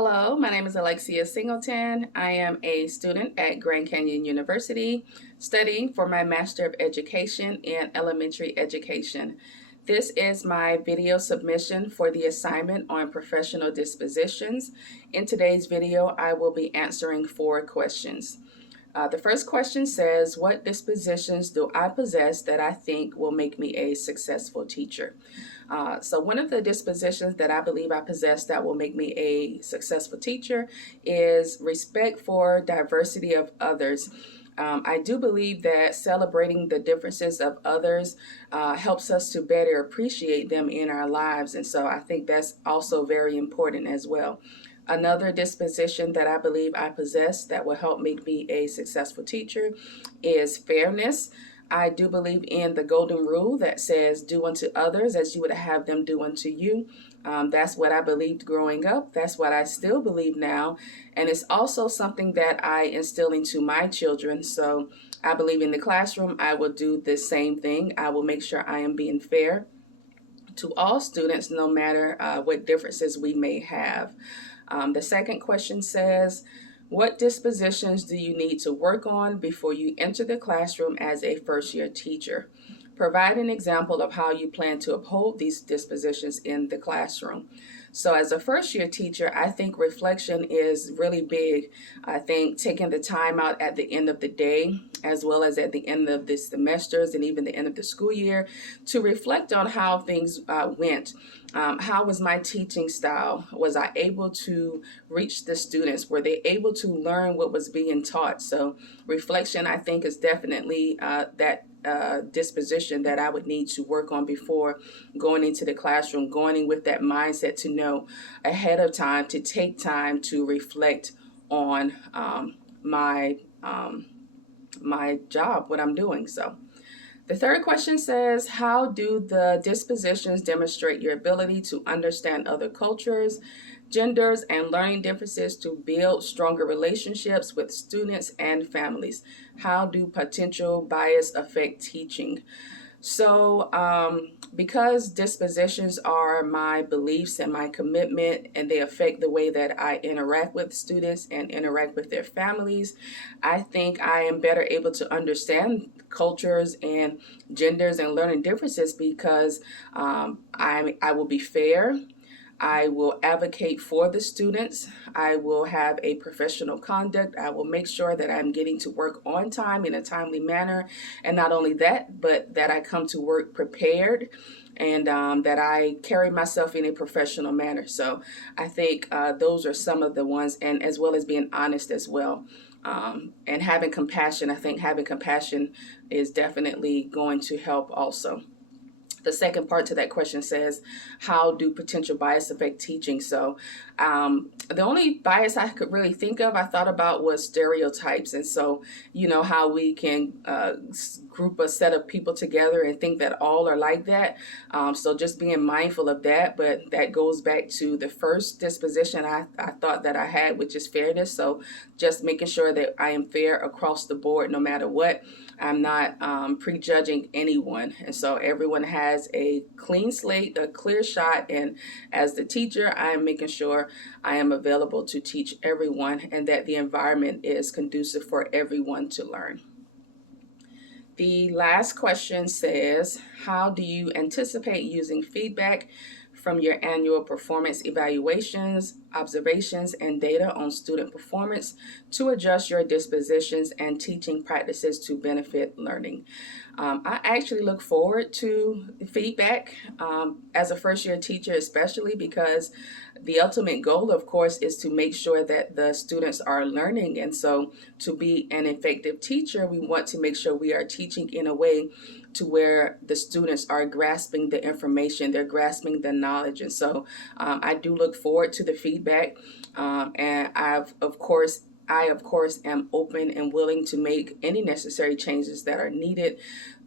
Hello, my name is Alexia Singleton. I am a student at Grand Canyon University studying for my Master of Education in Elementary Education. This is my video submission for the assignment on professional dispositions. In today's video, I will be answering 4 questions. The first question says, what dispositions do I possess that I think will make me a successful teacher? So one of the dispositions that I believe I possess that will make me a successful teacher is respect for diversity of others. I do believe that celebrating the differences of others helps us to better appreciate them in our lives, and so I think that's also very important as well. Another disposition that I believe I possess that will help make me a successful teacher is fairness. I do believe in the golden rule that says, do unto others as you would have them do unto you. That's what I believed growing up. That's what I still believe now. And it's also something that I instill into my children. So I believe in the classroom, I will do the same thing. I will make sure I am being fair to all students, no matter what differences we may have. The second question says, what dispositions do you need to work on before you enter the classroom as a first-year teacher? Provide an example of how you plan to uphold these dispositions in the classroom. So as a first-year teacher, I think reflection is really big. I think taking the time out at the end of the day, as well as at the end of the semesters and even the end of the school year, to reflect on how things went. How was my teaching style? Was I able to reach the students? Were they able to learn what was being taught? So reflection, I think, is definitely that disposition that I would need to work on before going into the classroom, going in with that mindset to know ahead of time, to take time to reflect on my job, what I'm doing. So the third question says, how do the dispositions demonstrate your ability to understand other cultures, genders, and learning differences to build stronger relationships with students and families? How do potential bias affect teaching? So because dispositions are my beliefs and my commitment, and they affect the way that I interact with students and interact with their families, I think I am better able to understand cultures and genders and learning differences because I will be fair. I will advocate for the students. I will have a professional conduct. I will make sure that I'm getting to work on time in a timely manner. And not only that, but that I come to work prepared and that I carry myself in a professional manner. So I think those are some of the ones, and as well as being honest as well. And having compassion. I think having compassion is definitely going to help also. The second part to that question says, how do potential bias affect teaching? So the only bias I could really think of, I thought about, was stereotypes. And so, you know, how we can group a set of people together and think that all are like that. So just being mindful of that. But that goes back to the first disposition I thought that I had, which is fairness. So just making sure that I am fair across the board, no matter what. I'm not prejudging anyone. And so everyone has a clean slate, a clear shot. And as the teacher, I am making sure I am available to teach everyone and that the environment is conducive for everyone to learn. The last question says, how do you anticipate using feedback from your annual performance evaluations, observations, and data on student performance to adjust your dispositions and teaching practices to benefit learning? I actually look forward to feedback as a first-year teacher, especially because the ultimate goal, of course, is to make sure that the students are learning. And so to be an effective teacher, we want to make sure we are teaching in a way to where the students are grasping the information, they're grasping the knowledge. And so I do look forward to the feedback. And I, of course, am open and willing to make any necessary changes that are needed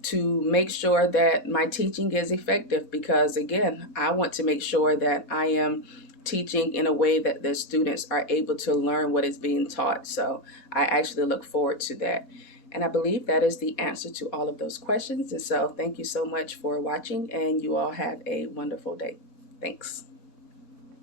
to make sure that my teaching is effective, because again, I want to make sure that I am teaching in a way that the students are able to learn what is being taught. So I actually look forward to that. And I believe that is the answer to all of those questions. And so thank you so much for watching, and you all have a wonderful day. Thanks.